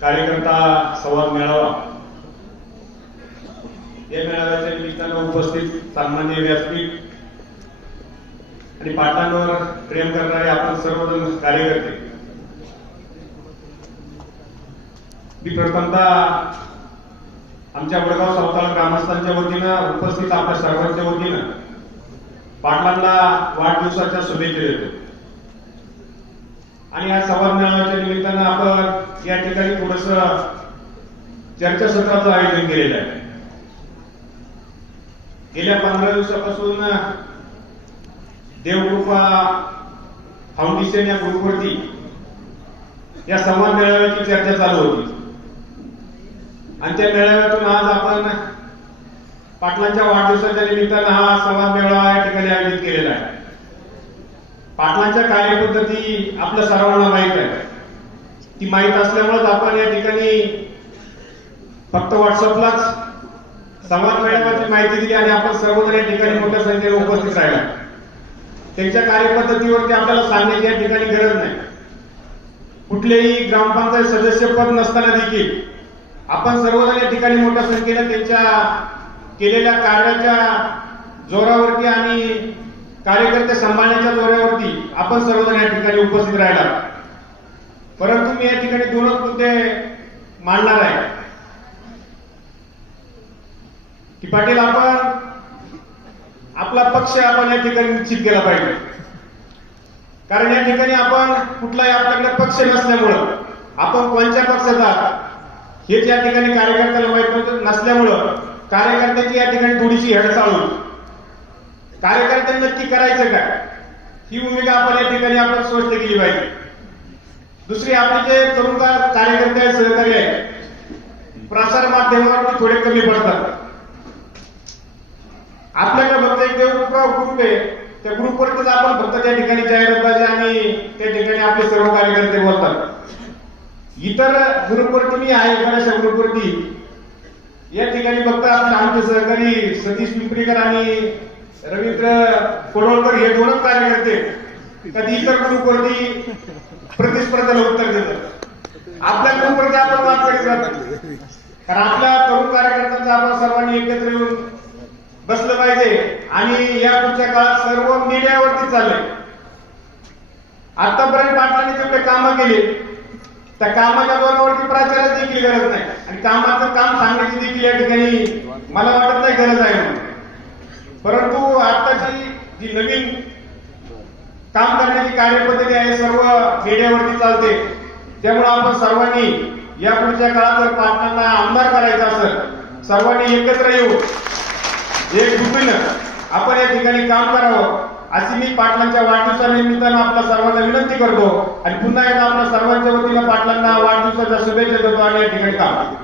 कार्यकर्ता संवाद मेळावा या मेळाव्याच्या निमित्तानं उपस्थित सन्माननीय व्यासपीठ आणि पाटलांवर प्रेम करणारे आपण सर्वजण कार्यकर्ते, मी प्रथमतः आमच्या वडगाव सावताळ ग्रामस्थांच्या वतीनं उपस्थित आपल्या सर्वांच्या वतीनं पाटलांना वाढदिवसाच्या शुभेच्छा देतो. आणि या संवाद मेळाव्याच्या निमित्तानं आपण या ठिकाणी थोडस चर्चासत्राचं आयोजन केलेलं आहे. गेल्या 15 दिवसापासून देवकृपा फाउंडेशन या ग्रुपवरती या संवाद मेळाव्याची चर्चा चालू होती आणि त्या मेळाव्यातून आज आपण पाटलांच्या वाढदिवसाच्या निमित्तानं हा संवाद मेळावा या ठिकाणी आयोजित केलेला आहे. पाटलांच्या कार्यपद्धती आपल्या सर्वांना माहीत आहे. ती माहीत असल्यामुळेच आपण या ठिकाणी फक्त व्हॉट्सअपलाच संवाद मेळाव्याची माहिती दिली आणि आपण सर्वजण या ठिकाणी मोठ्या संख्येने उपस्थित राहिला. त्यांच्या कार्यपद्धतीवरती आपल्याला सांगण्याची या ठिकाणी गरज नाही. कुठलेही ग्रामपंचायत सदस्यपद नसताना देखील आपण सर्वजण या ठिकाणी मोठ्या संख्येने त्यांच्या केलेल्या कार्याच्या जोरावरती आणि कार्यकर्ते सांभाळण्याच्या जोरावरती आपण सर्वजण या ठिकाणी उपस्थित राहिला. परंतु मी या ठिकाणी दोनच मुद्दे मांडणार आहे की पाटील, आपण आपला पक्ष आपण या ठिकाणी निश्चित केला पाहिजे. कारण या ठिकाणी आपण कुठलाही आपल्याकडे पक्ष नसल्यामुळं आपण कोणत्या पक्षात आहात हेच या ठिकाणी कार्यकर्त्याला माहित नसल्यामुळं कार्यकर्त्याची या ठिकाणी थोडीशी हेडचाळ होती. कार्यकर्त्यांनी नक्की करायचं काय ही भूमिका आपण या ठिकाणी आपण स्पष्ट केली पाहिजे. दुसरी, आपले जे तरुण कार्यकर्ते आहेत, सहकारी आहेत, प्रसार माध्यमावर थोडे कमी पडतात. आपल्याकडे फक्त एक देवकृपा ग्रुप आहे, त्या ग्रुपवरतीच आपण फक्त त्या ठिकाणी जाहिरातबाजी आणि त्या ठिकाणी आपले सर्व कार्यकर्ते बोलतात. इतर ग्रुपवरती मी आहे, बऱ्याचशा ग्रुपवरती या ठिकाणी फक्त आमचे सहकारी सतीश पिंपरीकर आणि रवींद्र कोडोळकर हे दोनच कार्यकर्ते कधी इतर ग्रुपवरती प्रतिस्पर्धेला उत्तर देतात. आपल्या ग्रुपवरती आपण वाद करीत राहतो. कारण आपल्या तरुण कार्यकर्त्यांचा आपण सर्वांनी एकत्र येऊन बसलं पाहिजे आणि या पुढच्या काळात सर्व मीडियावरती चाललंय. आतापर्यंत पाटलांनी जेवढे कामं केली त्या कामाच्या जोरावरती प्रचारात देखील गरज नाही आणि कामाचं काम सांगण्याची देखील या ठिकाणी मला वाटत नाही गरज आहे म्हणून. परंतु आताची जी नवीन काम करण्याची कार्यपद्धती आहे सर्व मीडियावरती चालते. त्यामुळे आपण सर्वांनी या पुढच्या काळात जर पाटलांना आमदार करायचं असेल सर्वांनी एकत्र येऊ, एकजुटीनं आपण या ठिकाणी काम करावं अशी मी पाटलांच्या वाढदिवसानिमित्तानं आपल्या सर्वांना विनंती करतो आणि पुन्हा एकदा आपल्या सर्वांच्या वतीनं पाटलांना वाढदिवसाच्या शुभेच्छा देतो आणि या ठिकाणी काम